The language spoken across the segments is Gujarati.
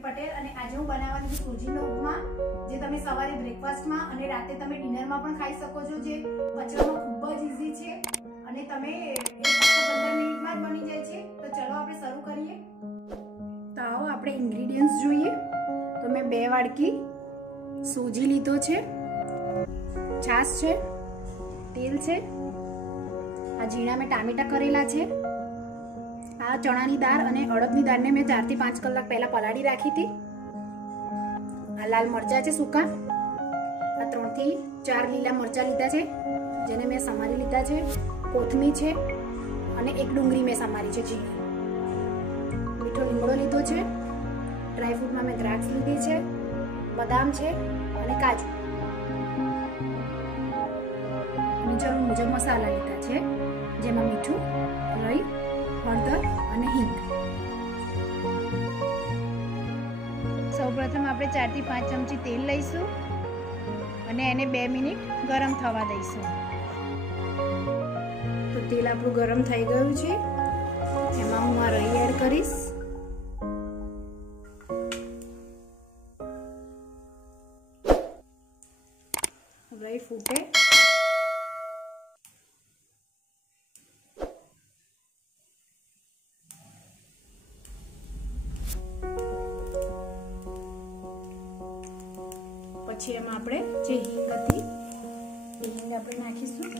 પટેલ અને આજે હું બનાવવાની છું સૂજીનો ઉપમા, જે તમે સવારે બ્રેકફાસ્ટમાં અને રાતે તમે ડિનરમાં પણ ખાઈ શકો છો, જે પચવામાં ખૂબ જ ઈઝી છે અને તમે 15 મિનિટમાં જ બની જાય છે। તો ચલો આપણે શરૂ કરીએ। તો આવો આપણે ઇન્ગ્રેડિયન્ટ્સ જોઈએ। તો મેં 2 વાડકી સૂજી લીધો છે, છાશ છે, તેલ છે, આ ઝીણા મેં ટામેટા કરેલા છે, આ ચણાની દાળ અને અડદની દાળને મેં 4 થી 5 કલાક પહેલા પલાળી રાખી હતી, આ લાલ મરચા છે સૂકા, આ 3 થી 4 લીલા મરચા લીધા છે જેને મેં સમારી લીધા છે, કોથમીર છે અને 1 ડુંગળી મેં સમારી છે ઝીણી, મીઠો લીમડો લીધો છે, ડ્રાયફ્રૂટમાં મેં દ્રાક્ષ લીધી છે, બદામ છે અને કાજુ, અને જરૂર મુજબ મસાલા લીધા છે જેમાં મીઠું, રાઈ, હળદર અને હિંગ। સૌપ્રથમ આપણે 4 થી 5 ચમચી તેલ લઈશું અને એને 2 મિનિટ ગરમ થવા દઈશું। તો તેલ આપણું ગરમ થઈ ગયું છે, એમાં હું આ રાઈ એડ કરીશ, રાઈ ફૂટે પછી એમાં આપણે જે હિંગ હતી એ હિંગ આપણે નાખીશું,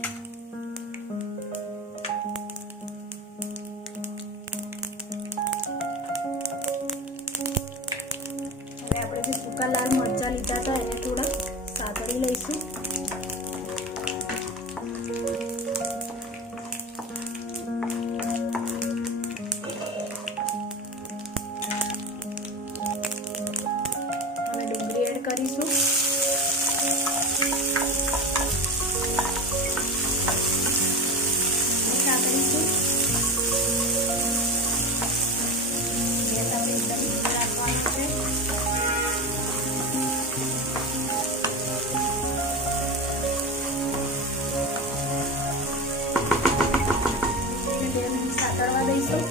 હવે આપણે જે સૂકા લાલ મરચા લીધા હતા એને થોડા સાતળી લઈશું, હવે ડુંગળી એડ કરીશું, સાતળવા દઈશું,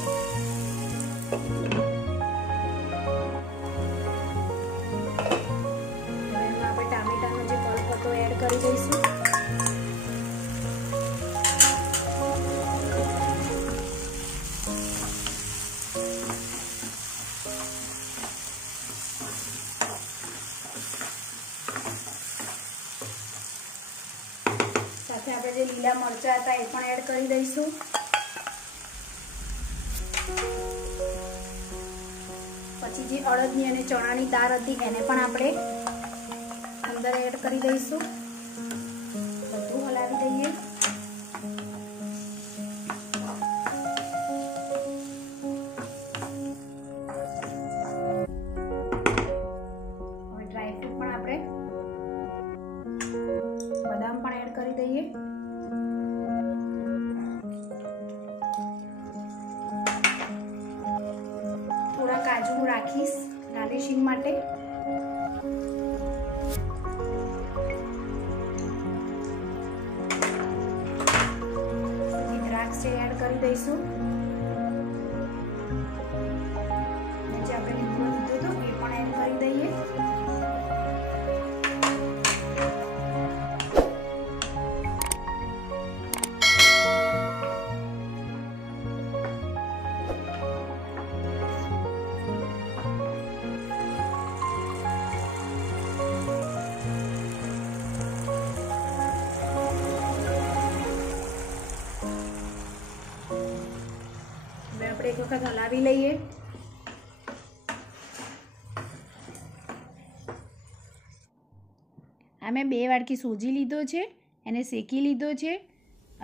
હવે એમાં આપણે ટામેટાનો જે પલ્પ હતો એડ કરી દઈશું, સાથે આપણે જે લીલા મરચા હતા એ પણ એડ કરી દઈશું, પછી જે અડદની અને ચણાની દાળ હતી એને પણ આપણે અંદર એડ કરી દઈશું, બધું હલાવી દઈએ, હવે ડ્રાયફ્રૂટ પણ આપણે બદામ પણ એડ કરી દઈએ, થોડા કાજુ રાખીશ ગાર્નિશિંગ માટે, દ્રાક્ષ એડ કરી દઈશું, જે આપણે લીંબુ લીધું હતું એ પણ એડ કરી દઈએ, આપણે એક વખત હલાવી લઈએ, આ મેં 2 વાડકી સૂજી લીધો છે, એને શેકી લીધો છે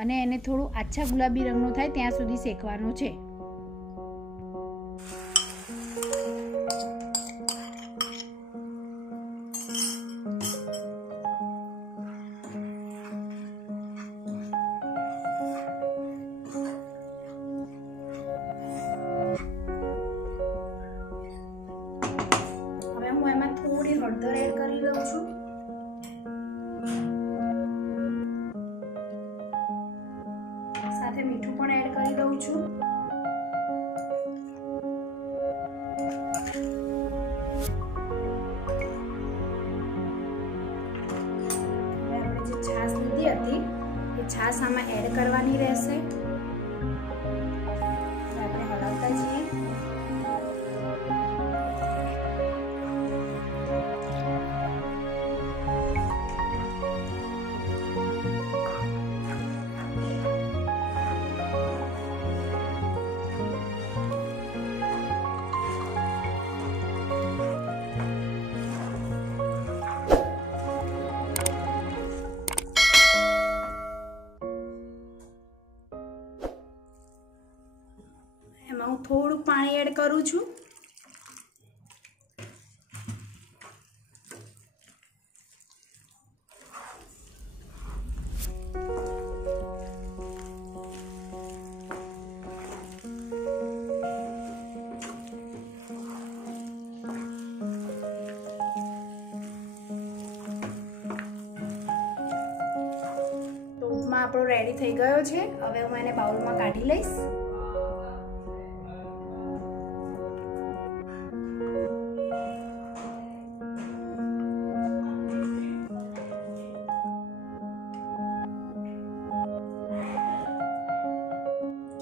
અને એને થોડું આછા ગુલાબી રંગનું થાય ત્યાં સુધી શેકવાનું છે। હળદર એડ કરી લઉં છું. સાથે મીઠું પણ એડ કરી દઉં છું. હવે આપણે જે છાશ લીધી હતી એ છાશ આમાં એડ કરવાની રહેશે. આપણે હલાવતા જઈએ. એમાં હું થોડું પાણી એડ કરું છું. તો ઉપમા આપણો રેડી થઈ ગયો છે. હવે હું એને બાઉલમાં કાઢી લઈશ.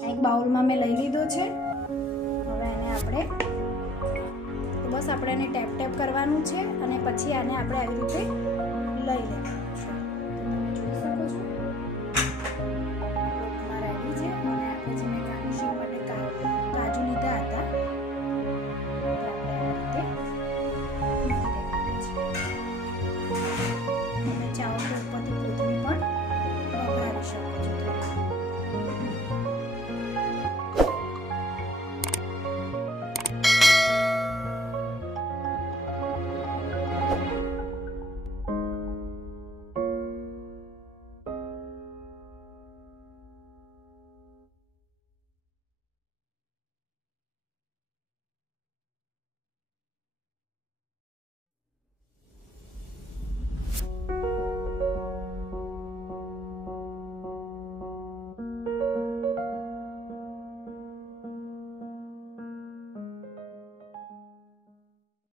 એક બાઉલમાં મેં લઈ લીધો છે. હવે એને આપણે બસ આપણે એને ટેપ ટેપ કરવાનું છે અને પછી આને આપણે આવી રીતે લઈ લેવાનું છે.